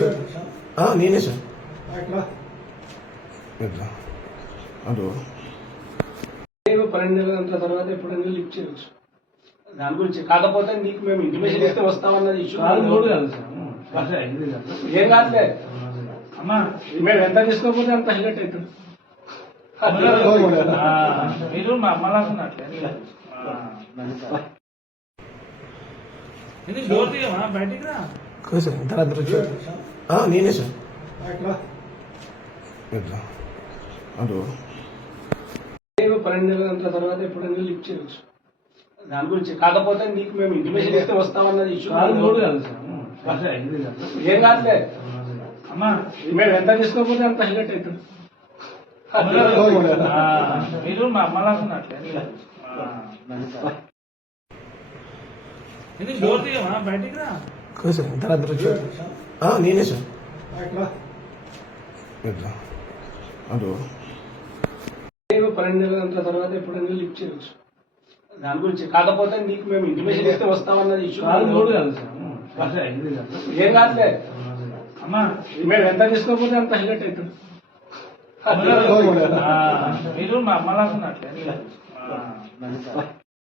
Sir నేనే sir ఎట్లా అటు 12 నెలల తర్వాత ఎప్పుడైనా లిఫ్ట్ చేయవచ్చు దాని గురించి. కాకపోతే నీకు మేము ఇంటిమేషన్ ఇస్తే వస్తామన్నది ఇష్యూ ఏం కాదులే అమ్మా. మేము ఎంత తీసుకోకపోతే అంత హైలైట్ అవుతుంది. మీరు మా అమ్మలాగున్నట్లే సార్ నేనే సార్ ఎట్లా అటు 12 నెలల తర్వాత ఎప్పుడైనా లిఫ్ట్ చేయవచ్చు దాని గురించి. కాకపోతే నీకు మేము ఇంటిమేషన్ ఇస్తే వస్తామన్నది ఇష్యూ ఏం కాదులే అమ్మా. మేము ఎంత తీసుకోకపోతే అంత హైలైట్ అవుతుంది. మీరు మా అమ్మలాగున్నట్లే సార్ నేనే సార్ ఎట్లా అటు 12 నెలల తర్వాత ఎప్పుడైనా లిఫ్ట్ చేయవచ్చు దాని గురించి. కాకపోతే నీకు మేము ఇంటిమేషన్ ఇస్తే వస్తామన్నది ఇష్యూ ఏం కాదులే అమ్మా. మేము ఎంత తీసుకోకపోతే అంత హైలైట్ అవుతుంది. మీరు మా అమ్మలాగున్నట్లే